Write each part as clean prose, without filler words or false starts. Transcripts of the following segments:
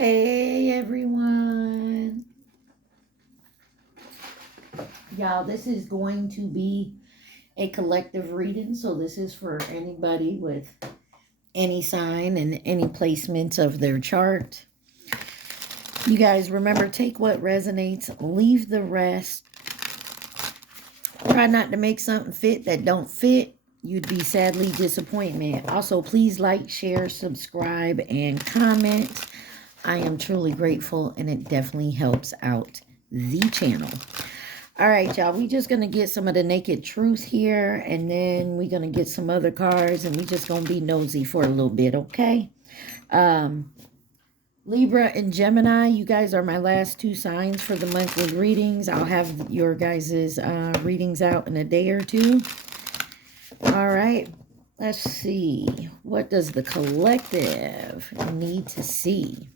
Hey everyone. Y'all, this is going to be a collective reading. So this is for anybody with any sign and any placements of their chart. You guys remember, take what resonates, leave the rest. Try not to make something fit that don't fit. You'd be sadly disappointed. Also, please like, share, subscribe, and comment. I am truly grateful, and it definitely helps out the channel. All right, y'all. We just going to get some of the naked truth here, and then we're going to get some other cards, and we just going to be nosy for a little bit, okay? Libra and Gemini, you guys are my last two signs for the monthly readings. I'll have your guys' readings out in a day or two. All right. Let's see. What does the collective need to see?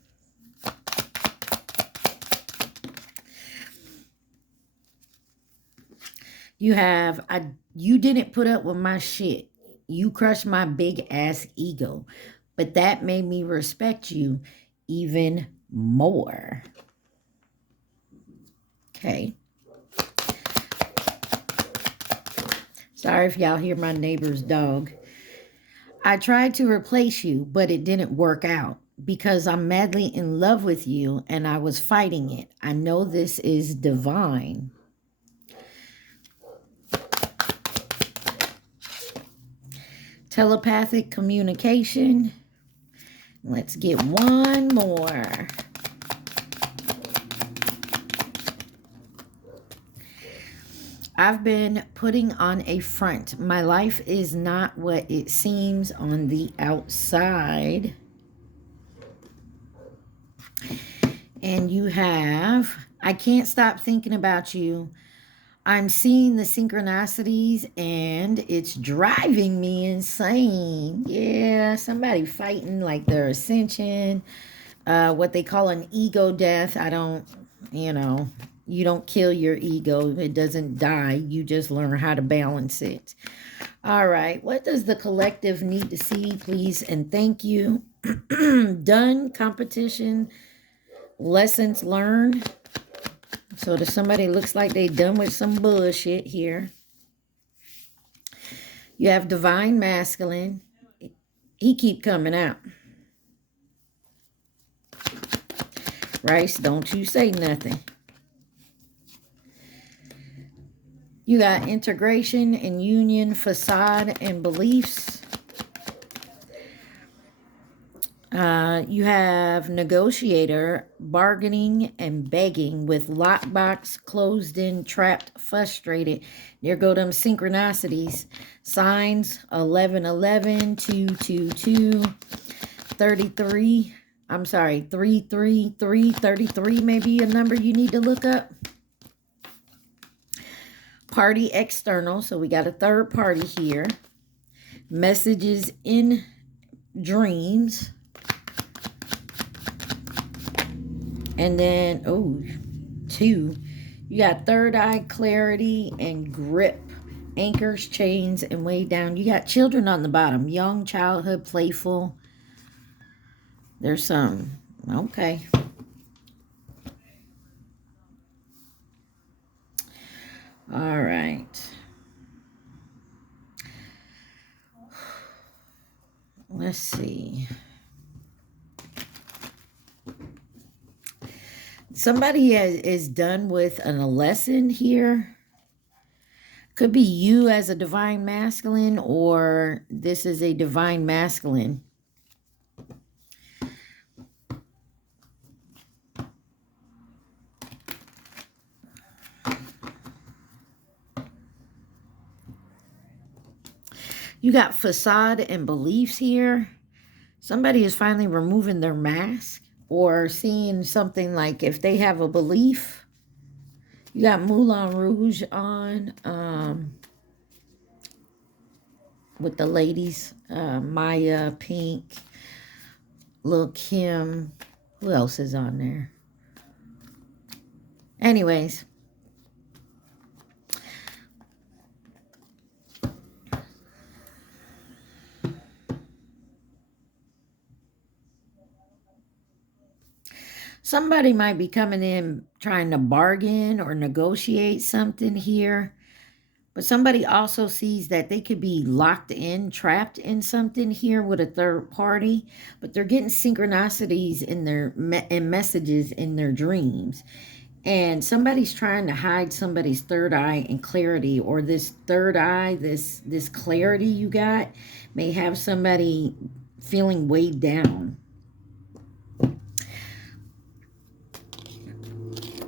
You didn't put up with my shit. You crushed my big ass ego. But that made me respect you even more. Okay. Sorry if y'all hear my neighbor's dog. I tried to replace you, but it didn't work out because I'm madly in love with you and I was fighting it. I know this is divine. Telepathic communication. Let's get one more. I've been putting on a front. My life is not what it seems on the outside. And you have, I can't stop thinking about you. I'm seeing the synchronicities and it's driving me insane. Yeah, somebody fighting like their ascension. What they call an ego death. You don't kill your ego. It doesn't die. You just learn how to balance it. All right. What does the collective need to see, please? And thank you. Done. Competition. Lessons learned. So to somebody looks like they done with some bullshit here. You have divine masculine. He keep coming out. Rice, don't you say nothing. You got integration and union, facade and beliefs. You have negotiator, bargaining and begging with lockbox, closed in, trapped, frustrated. There go them synchronicities. Signs 1111, 222, 33. I'm sorry, 333, 33 may be a number you need to look up. Party external, so we got a third party here. Messages in dreams. And then, 2. You got third eye clarity and grip. Anchors, chains, and way down. You got children on the bottom. Young, childhood, playful. There's some. Okay. All right. Let's see. Somebody is done with a lesson here. Could be you as a divine masculine, or this is a divine masculine. You got facade and beliefs here. Somebody is finally removing their mask or seeing something like if they have a belief. You got Moulin Rouge on with the ladies. Maya, Pink, Lil' Kim. Who else is on there? Anyways. Somebody might be coming in trying to bargain or negotiate something here. But somebody also sees that they could be locked in, trapped in something here with a third party, but they're getting synchronicities in their and messages in their dreams. And somebody's trying to hide somebody's third eye and clarity, or this third eye, this clarity you got may have somebody feeling weighed down.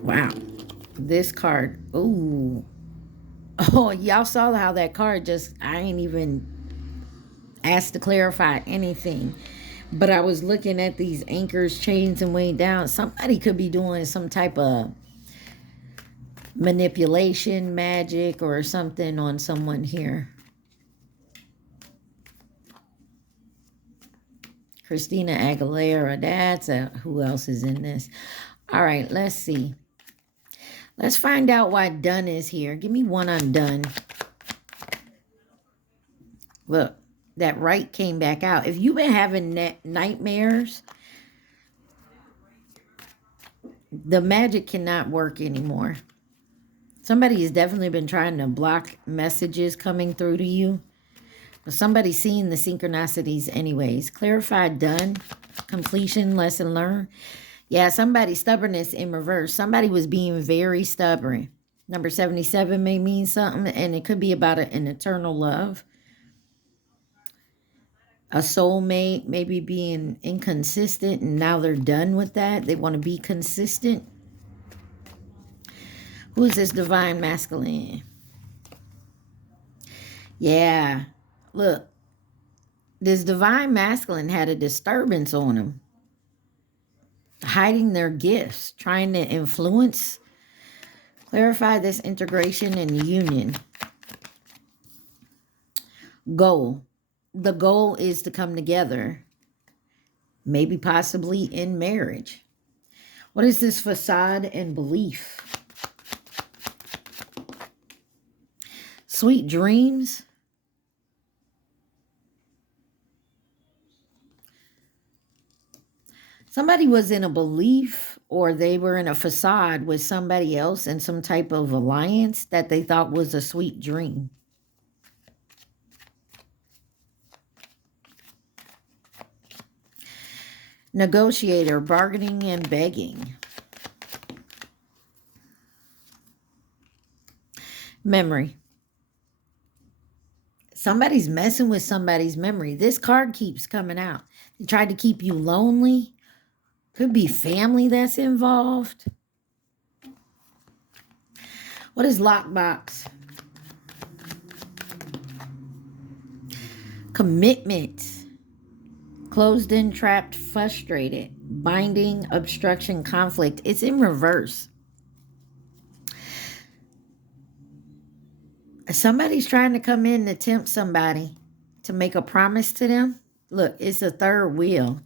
Wow. This card. Ooh. Oh, y'all saw how that card just, I ain't even asked to clarify anything. But I was looking at these anchors, chains, and weighing down. Somebody could be doing some type of manipulation, magic, or something on someone here. Christina Aguilera, that's who else is in this? All right, let's see. Let's find out why Done is here. Give me one on Done. Look, that right came back out. If you've been having nightmares, the magic cannot work anymore. Somebody has definitely been trying to block messages coming through to you. But somebody's seeing the synchronicities anyways. Clarified, Done. Completion, lesson learned. Yeah, somebody's stubbornness in reverse. Somebody was being very stubborn. Number 77 may mean something, and it could be about an eternal love. A soulmate maybe being inconsistent, and now they're done with that. They want to be consistent. Who is this divine masculine? Yeah, look. This divine masculine had a disturbance on him. Hiding their gifts, trying to influence. Clarify this integration and union. Goal. The goal is to come together. Maybe possibly in marriage. What is this facade and belief? Sweet dreams. Somebody was in a belief, or they were in a facade with somebody else in some type of alliance that they thought was a sweet dream. Negotiator, bargaining and begging. Memory. Somebody's messing with somebody's memory. This card keeps coming out. They tried to keep you lonely. Could be family that's involved. What is lockbox? Commitment. Closed in, trapped, frustrated. Binding, obstruction, conflict. It's in reverse. Somebody's trying to come in to tempt somebody to make a promise to them. Look, it's a third wheel.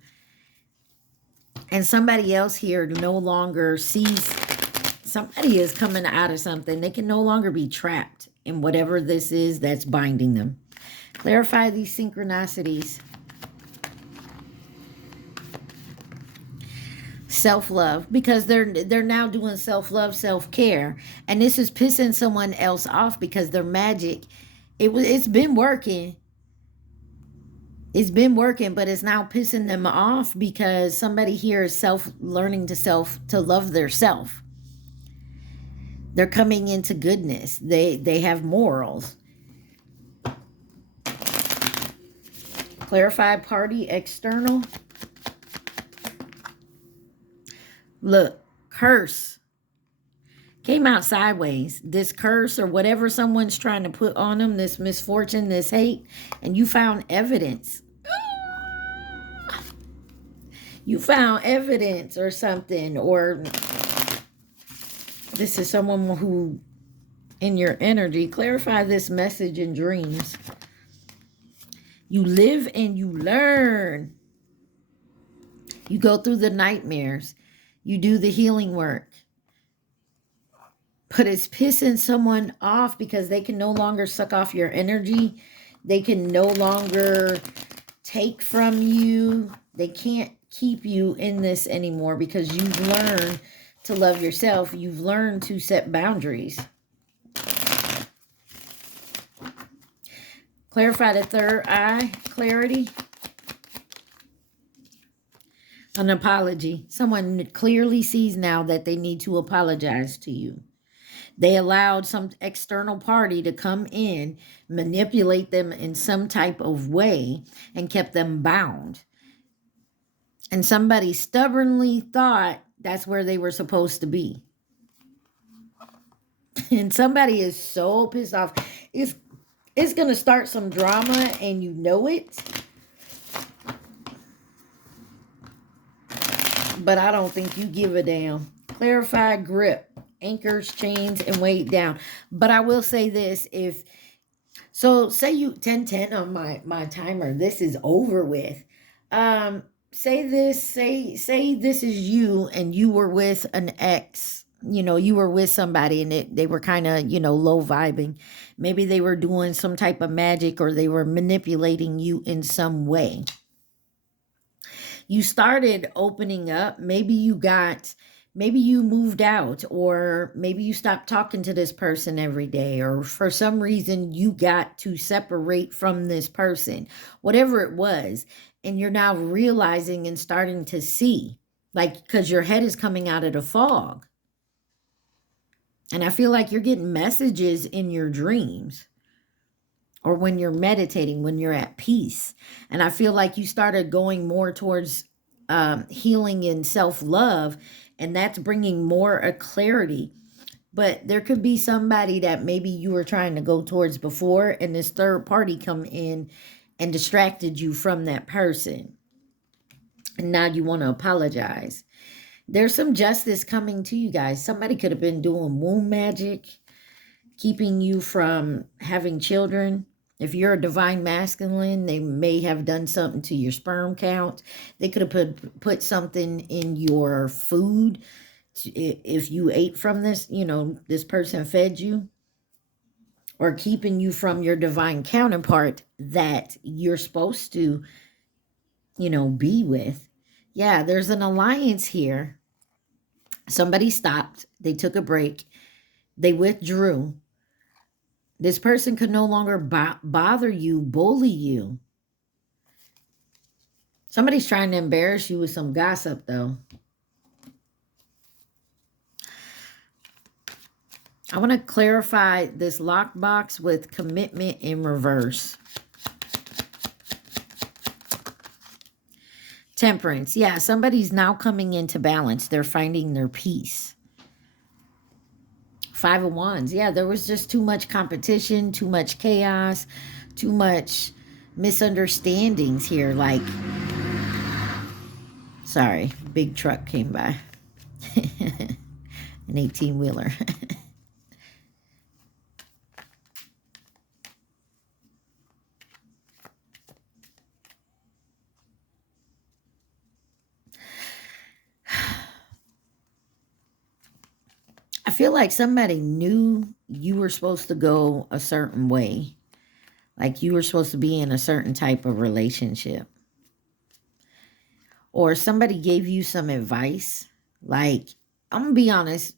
And somebody else here no longer sees, somebody is coming out of something. They can no longer be trapped in whatever this is that's binding them. Clarify these synchronicities. Self-love, because they're now doing self-love, self-care. And this is pissing someone else off because their magic, it's been working. It's been working, but it's now pissing them off because somebody here is learning to love their self. They're coming into goodness. They have morals. Clarify party external. Look, curse. Came out sideways. This curse or whatever someone's trying to put on them, this misfortune, this hate, and you found evidence. You found evidence or something, or this is someone who, in your energy, clarify this message in dreams. You live and you learn. You go through the nightmares. You do the healing work. But it's pissing someone off because they can no longer suck off your energy. They can no longer take from you. They can't keep you in this anymore because you've learned to love yourself. You've learned to set boundaries. Clarify the third eye, clarity. An apology. Someone clearly sees now that they need to apologize to you. They allowed some external party to come in, manipulate them in some type of way, and kept them bound. And somebody stubbornly thought that's where they were supposed to be. And somebody is so pissed off. It's going to start some drama, and you know it. But I don't think you give a damn. Clarify grip. Anchors, chains, and weight down. But I will say this. Say you 10-10 on my timer. This is over with. Say this is you, and you were with an ex. You were with somebody, and they were kind of, low vibing. Maybe they were doing some type of magic, or they were manipulating you in some way. You started opening up. Maybe you moved out, or maybe you stopped talking to this person every day, or for some reason you got to separate from this person, whatever it was. And you're now realizing and starting to see, because your head is coming out of the fog. And I feel like you're getting messages in your dreams, or when you're meditating, when you're at peace. And I feel like you started going more towards healing and self-love, and that's bringing more a clarity. But there could be somebody that maybe you were trying to go towards before, and this third party come in and distracted you from that person. And now you want to apologize. There's some justice coming to you guys. Somebody could have been doing womb magic, keeping you from having children. If you're a divine masculine, they may have done something to your sperm count. They could have put something in your food. If you ate from this, this person fed you. Or keeping you from your divine counterpart that you're supposed to, be with. Yeah, there's an alliance here. Somebody stopped. They took a break. They withdrew. This person could no longer bother you, bully you. Somebody's trying to embarrass you with some gossip, though. I want to clarify this lockbox with commitment in reverse. Temperance. Yeah, somebody's now coming into balance. They're finding their peace. 5 of Wands. Yeah, there was just too much competition, too much chaos, too much misunderstandings here. Sorry, big truck came by. An 18-wheeler. I feel like somebody knew you were supposed to go a certain way. Like you were supposed to be in a certain type of relationship. Or somebody gave you some advice. I'm going to be honest.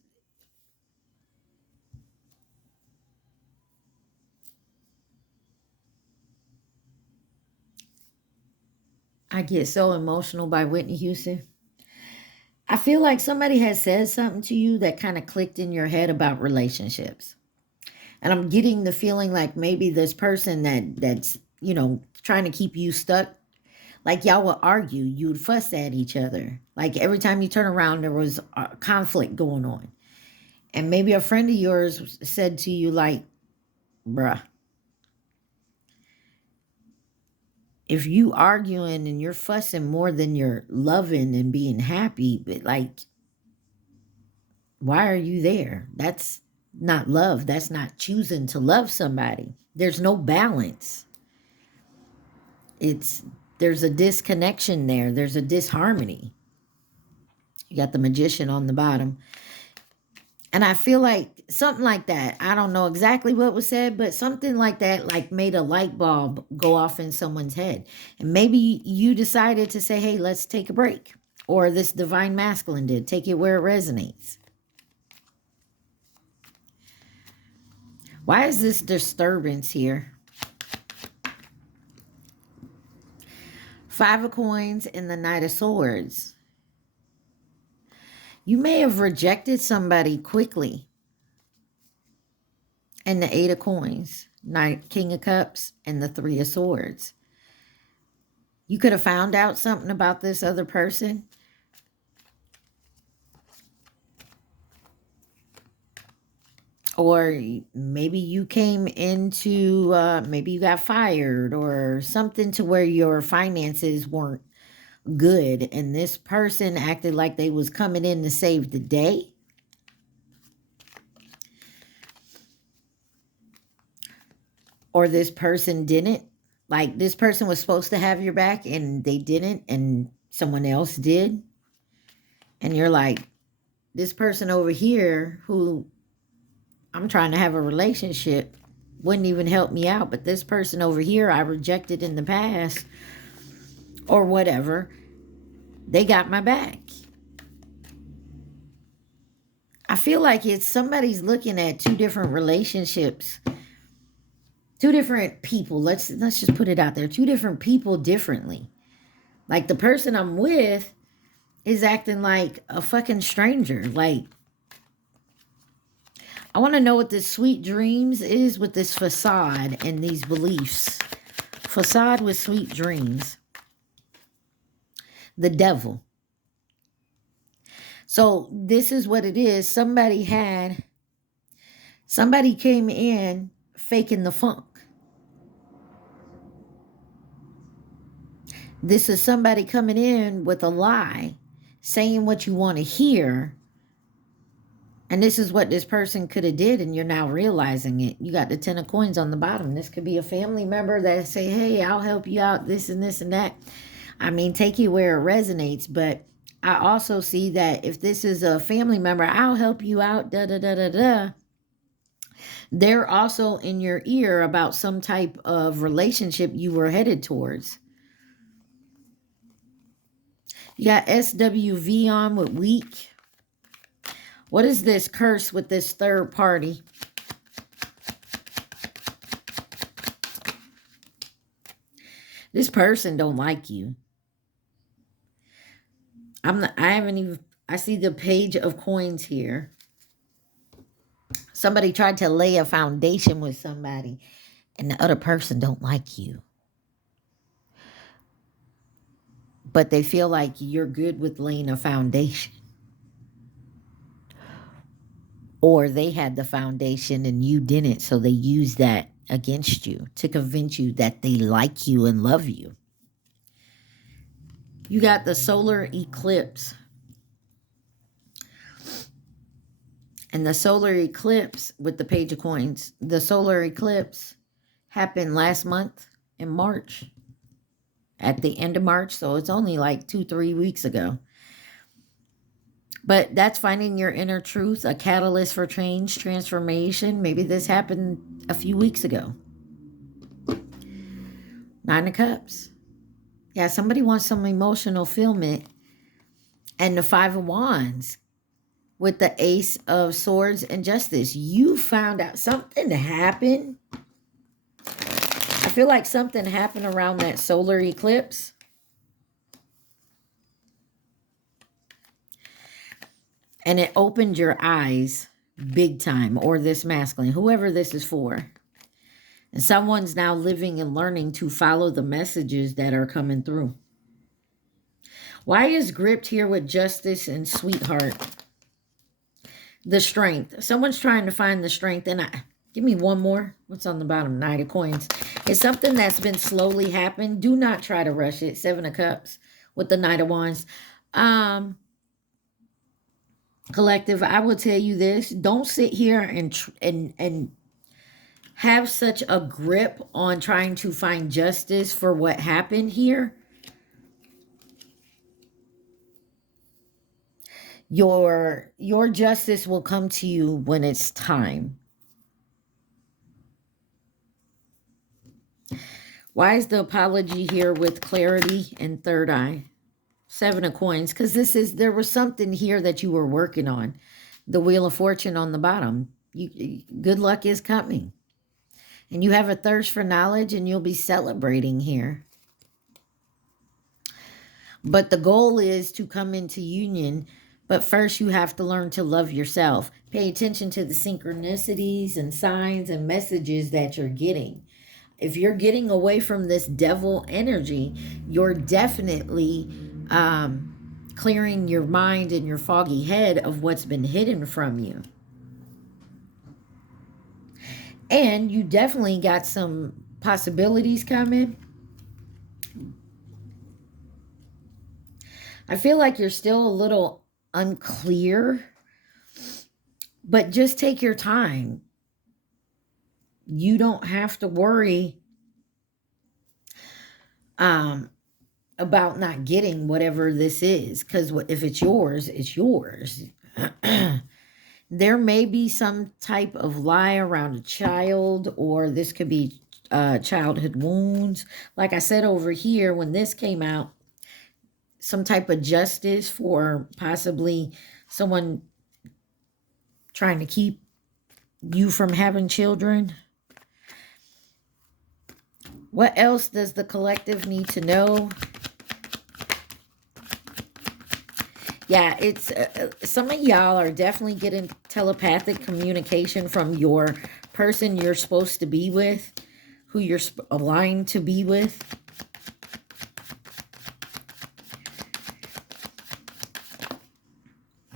I get so emotional by Whitney Houston. I feel like somebody has said something to you that kind of clicked in your head about relationships. And I'm getting the feeling like maybe this person that's, trying to keep you stuck, like y'all would argue, you would fuss at each other. Like every time you turn around, there was a conflict going on. And maybe a friend of yours said to you bruh, if you arguing and you're fussing more than you're loving and being happy, but why are you there? That's not love. That's not choosing to love somebody. There's no balance. There's a disconnection there. There's a disharmony. You got the Magician on the bottom. And I feel like something like that. I don't know exactly what was said, but something like that, like made a light bulb go off in someone's head. And maybe you decided to say, hey, let's take a break. Or this divine masculine did. Take it where it resonates. Why is this disturbance here? 5 of Coins and the Knight of Swords. You may have rejected somebody quickly. And the 8 of Coins, King of Cups, and the 3 of Swords. You could have found out something about this other person. Or maybe you came into, maybe you got fired or something to where your finances weren't good. And this person acted like they was coming in to save the day. Or this person didn't. Like this person was supposed to have your back and they didn't and someone else did. And you're like, this person over here who I'm trying to have a relationship wouldn't even help me out. But this person over here I rejected in the past or whatever, they got my back. I feel like it's somebody's looking at 2 different relationships. 2 different people. Let's just put it out there. 2 different people differently. Like the person I'm with is acting like a fucking stranger. Like, I want to know what this sweet dreams is with this facade and these beliefs. Facade with sweet dreams. The devil. So this is what it is. Somebody came in faking the funk. This is somebody coming in with a lie, saying what you want to hear. And this is what this person could have did, and you're now realizing it. You got the 10 of Coins on the bottom. This could be a family member that say, hey, I'll help you out, this and this and that. I mean, take it where it resonates. But I also see that if this is a family member, I'll help you out, da-da-da-da-da. They're also in your ear about some type of relationship you were headed towards. You got SWV on with weak. What is this curse with this third party? This person don't like you. I see the Page of Coins here. Somebody tried to lay a foundation with somebody and the other person don't like you. But they feel like you're good with laying a foundation. Or they had the foundation and you didn't, so they used that against you to convince you that they like you and love you. You got the solar eclipse. And the solar eclipse with the Page of Coins, the solar eclipse happened last month in March. At the end of March, so it's only like 2-3 weeks ago. But that's finding your inner truth, a catalyst for change, transformation. Maybe this happened a few weeks ago. 9 of Cups. Yeah, somebody wants some emotional fulfillment. And the 5 of Wands with the Ace of Swords and Justice. You found out something happened. I feel like something happened around that solar eclipse. And it opened your eyes big time, or this masculine, whoever this is for. And someone's now living and learning to follow the messages that are coming through. Why is gripped here with Justice and Sweetheart? The Strength. Someone's trying to find the strength. And give me one more. What's on the bottom? Knight of Coins. It's something that's been slowly happening. Do not try to rush it. 7 of Cups with the Knight of Wands. Collective, I will tell you this. Don't sit here and have such a grip on trying to find justice for what happened here. Your justice will come to you when it's time. Why is the apology here with clarity and third eye? Seven of coins, because there was something here that you were working on. The Wheel of Fortune on the bottom. Good luck is coming. And you have a thirst for knowledge, and you'll be celebrating here. But the goal is to come into union. But first, you have to learn to love yourself. Pay attention to the synchronicities and signs and messages that you're getting. If you're getting away from this devil energy, you're definitely clearing your mind and your foggy head of what's been hidden from you. And you definitely got some possibilities coming. I feel like you're still a little unclear, but just take your time. You don't have to worry about not getting whatever this is, because if it's yours, it's yours. There may be some type of lie around a child, or this could be childhood wounds. Like I said over here, when this came out, some type of justice for possibly someone trying to keep you from having children. What else does the collective need to know? Yeah, it's some of y'all are definitely getting telepathic communication from your person you're supposed to be with, who you're aligned to be with.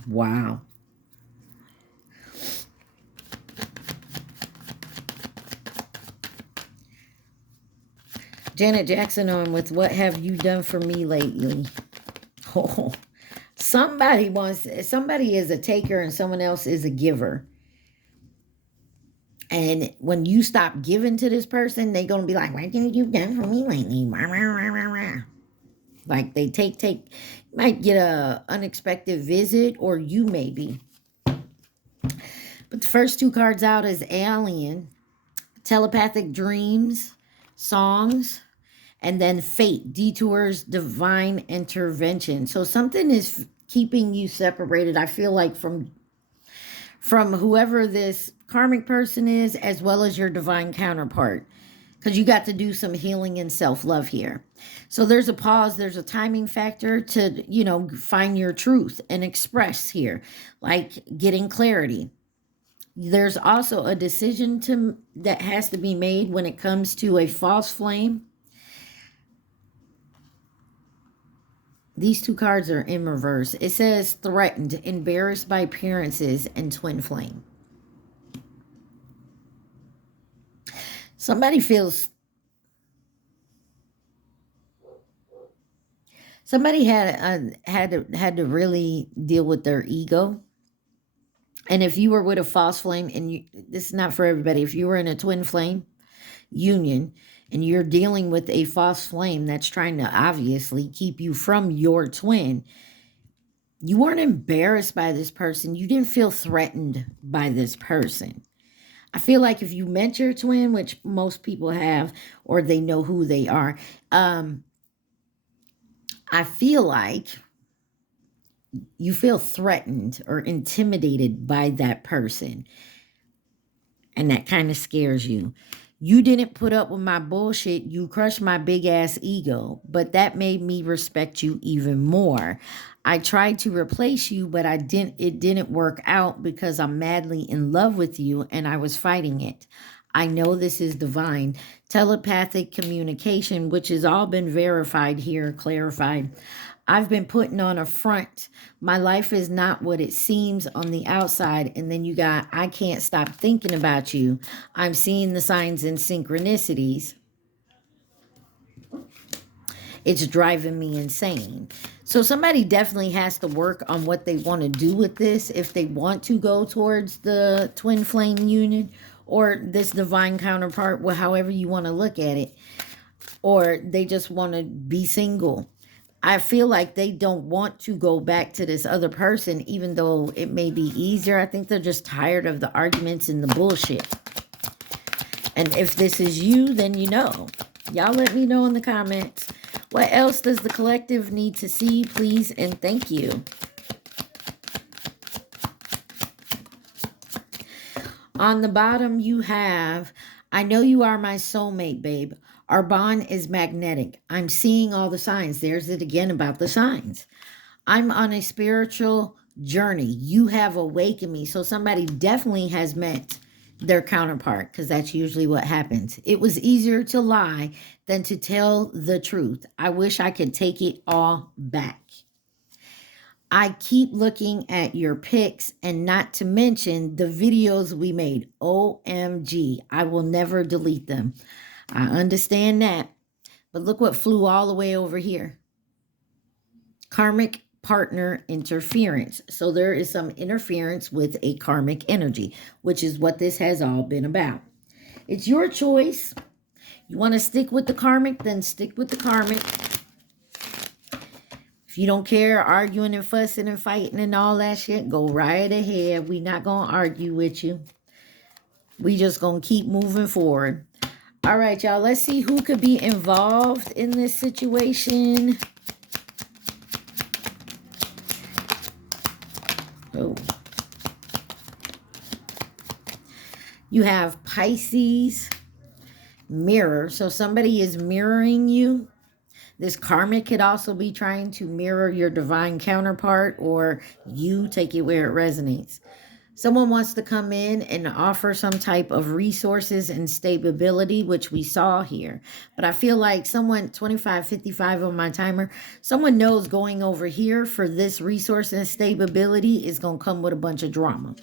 Wow. Janet Jackson on with "What Have You Done For Me Lately?" Oh, somebody is a taker and someone else is a giver. And when you stop giving to this person, they're going to be like, "What have you done for me lately?" Like they take, might get a unexpected visit, or you maybe. But the first two cards out is Alien, telepathic dreams, songs, and then fate, detours, divine intervention. So something is keeping you separated, I feel like, from whoever this karmic person is, as well as your divine counterpart, because you got to do some healing and self-love here. So there's a pause, there's a timing factor to, find your truth and express here, like getting clarity. There's also a decision that has to be made when it comes to a false flame. These two cards are in reverse. It says threatened, embarrassed by appearances, and twin flame. Somebody had to really deal with their ego. And if you were with a false flame, and this is not for everybody, if you were in a twin flame union and you're dealing with a false flame that's trying to obviously keep you from your twin, you weren't embarrassed by this person. You didn't feel threatened by this person. I feel like if you met your twin, which most people have, or they know who they are, I feel like you feel threatened or intimidated by that person. And that kind of scares you. You didn't put up with my bullshit. You crushed my big ass ego. But that made me respect you even more. I tried to replace you, but it didn't work out because I'm madly in love with you and I was fighting it. I know this is divine. Telepathic communication, which has all been verified here, clarified. I've been putting on a front. My life is not what it seems on the outside. And then you got, I can't stop thinking about you. I'm seeing the signs and synchronicities. It's driving me insane. So somebody definitely has to work on what they want to do with this. If they want to go towards the twin flame union or this divine counterpart, well, however you want to look at it. Or they just want to be single. I feel like they don't want to go back to this other person, even though it may be easier. I think they're just tired of the arguments and the bullshit. And if this is you, then you know. Y'all let me know in the comments. What else does the collective need to see, please, and thank you. On the bottom, you have, I know you are my soulmate, babe. Our bond is magnetic. I'm seeing all the signs. There's it again about the signs. I'm on a spiritual journey. You have awakened me. So somebody definitely has met their counterpart, because that's usually what happens. It was easier to lie than to tell the truth. I wish I could take it all back. I keep looking at your pics, and not to mention the videos we made. OMG, I will never delete them. I understand that. But look what flew all the way over here. Karmic partner interference. So there is some interference with a karmic energy, which is what this has all been about. It's your choice. You want to stick with the karmic, then stick with the karmic. If you don't care, arguing and fussing and fighting and all that shit, go right ahead. We're not going to argue with you. We just going to keep moving forward. All right, y'all. Let's see who could be involved in this situation. Oh. You have Pisces mirror. So somebody is mirroring you. This karmic could also be trying to mirror your divine counterpart, or you take it where it resonates. Someone wants to come in and offer some type of resources and stability, which we saw here. But I feel like someone, 25:55 on my timer, someone knows going over here for this resource and stability is going to come with a bunch of drama.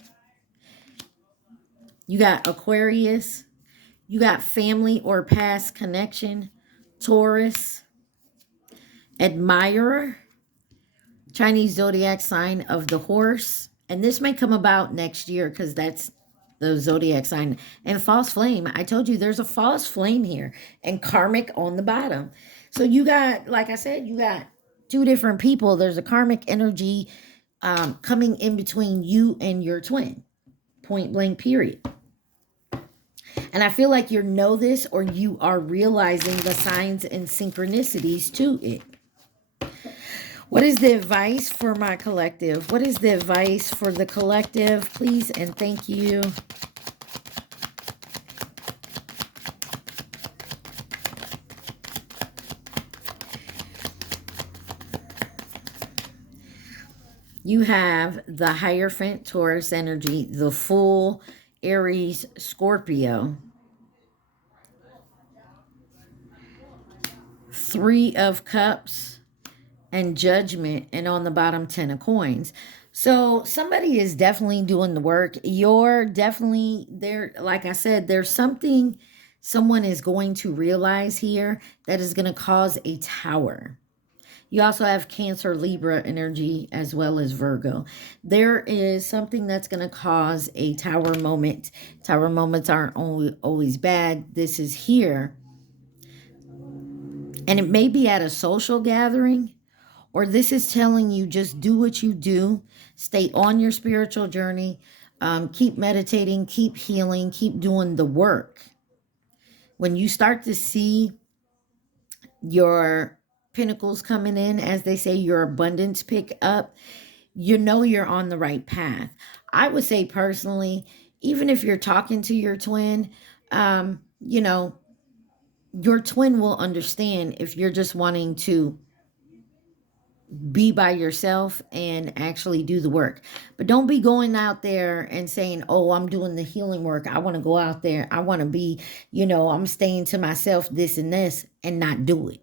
You got Aquarius. You got family or past connection. Taurus. Admirer. Chinese zodiac sign of the horse. And this may come about next year because that's the zodiac sign. And false flame. I told you there's a false flame here. And karmic on the bottom. So you got, like I said, you got two different people. There's a karmic energy coming in between you and your twin. Point blank, period. And I feel like you know this, or you are realizing the signs and synchronicities to it. What is the advice for my collective? What is the advice for the collective, please, and thank you. You have the Hierophant, Taurus energy, the Fool, Aries, Scorpio. Three of Cups and Judgment, and on the bottom 10 of coins. So somebody is definitely doing the work. You're definitely there. Like I said, there's something someone is going to realize here that is going to cause a tower. You also have Cancer, Libra energy, as well as Virgo. There is something that's going to cause a tower moment. Tower moments aren't always bad. This is here. And it may be at a social gathering, or this is telling you just do what you do. Stay on your spiritual journey. Keep meditating, keep healing, keep doing the work. When you start to see your pinnacles coming in, as they say, your abundance pick up, you know you're on the right path. I would say personally, even if you're talking to your twin, you know, your twin will understand if you're just wanting to be by yourself and actually do the work. But don't be going out there and saying, oh, I'm doing the healing work. I want to go out there. I want to be, you know, I'm staying to myself, this and this, and not do it.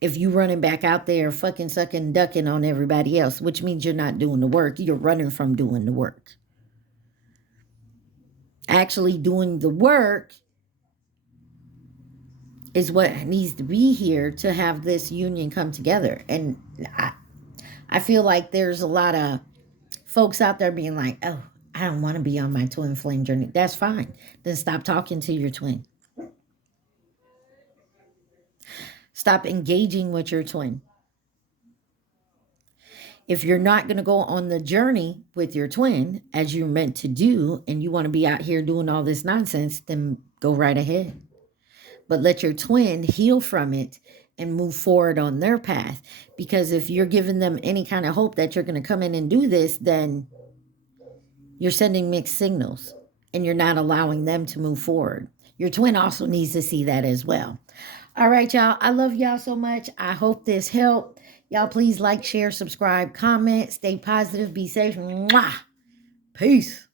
If you running back out there fucking sucking, ducking on everybody else, which means you're not doing the work. You're running from doing the work. Actually doing the work is what needs to be here to have this union come together. And I feel like there's a lot of folks out there being like, oh, I don't want to be on my twin flame journey. That's fine. Then stop talking to your twin. Stop engaging with your twin. If you're not going to go on the journey with your twin as you're meant to do, and you want to be out here doing all this nonsense, then go right ahead. But let your twin heal from it and move forward on their path. Because if you're giving them any kind of hope that you're going to come in and do this, then you're sending mixed signals and you're not allowing them to move forward. Your twin also needs to see that as well. All right, y'all. I love y'all so much. I hope this helped. Y'all please like, share, subscribe, comment, stay positive, be safe. Mwah! Peace.